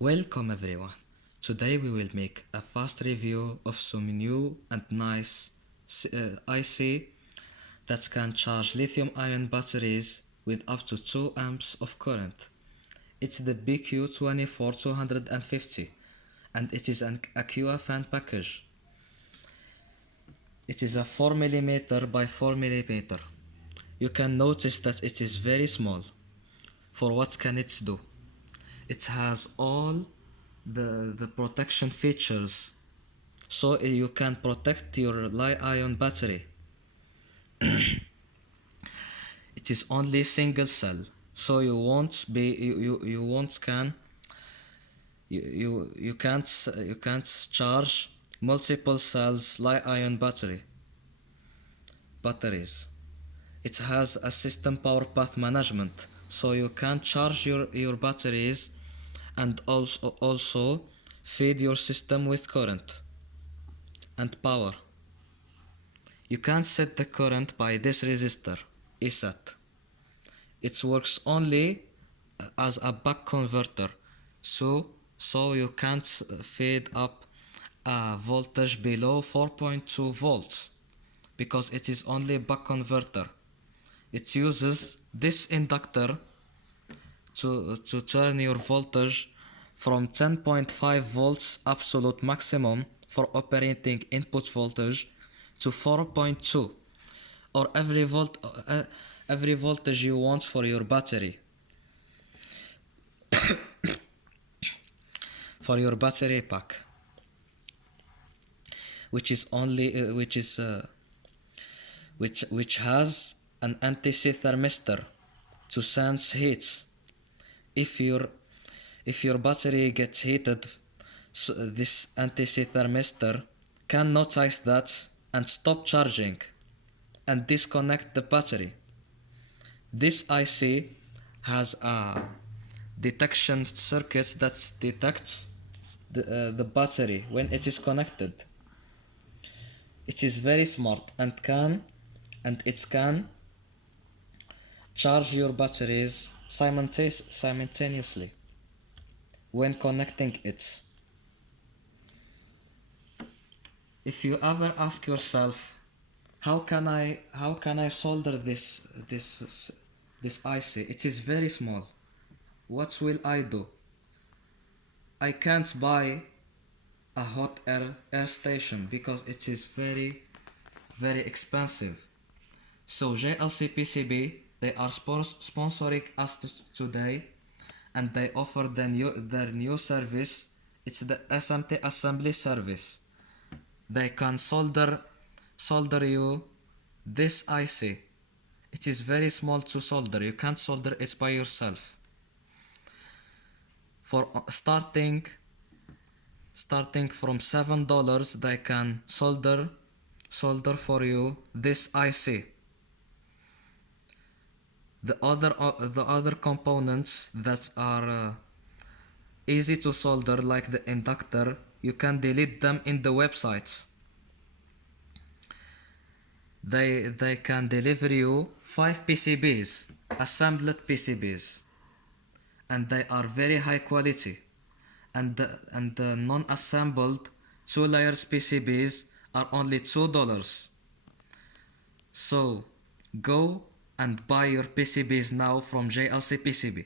Welcome everyone. Today we will make a fast review of some new and nice IC that can charge lithium-ion batteries with up to 2 amps of current. It's the BQ24250 and it is a QFN package. It is a 4mm by 4mm. You can notice that it is very small. For what can it do? It has all the protection features, so you can protect your li-ion battery. It is only single cell, so you won't be you won't can you can't charge multiple cells li-ion batteries. It has a system power path management, so you can charge your batteries and also feed your system with current and power. You can set the current by this resistor, ESET. It works only as a buck converter, so you can't feed up a voltage below 4.2 volts because it is only buck converter. It uses this inductor to turn your voltage from 10.5 volts absolute maximum for operating input voltage to 4.2 or every voltage you want for your battery for your battery pack, which is only which has an anti-C thermistor to sense heat. If your battery gets heated, so this anti-C thermistor can notice that and stop charging and disconnect the battery. This IC has a detection circuit that detects the battery when it is connected. It is very smart and it can charge your batteries simultaneously when connecting it. If you ever ask yourself, how can I solder this IC? It is very small. What will I do? I can't buy a hot air station because it is very expensive. So Jlcpcb, they are sponsoring us today, and they offer their new service. It's the SMT assembly service. They can solder you this IC. It is very small to solder. You can't solder it by yourself. For starting from $7, they can solder for you this IC. The other components that are easy to solder, like the inductor, you can delete them in the websites. They can deliver you 5 PCBs, assembled PCBs, and they are very high quality. And the non-assembled 2 layers PCBs are only $2. So go and buy your PCBs now from Jlcpcb.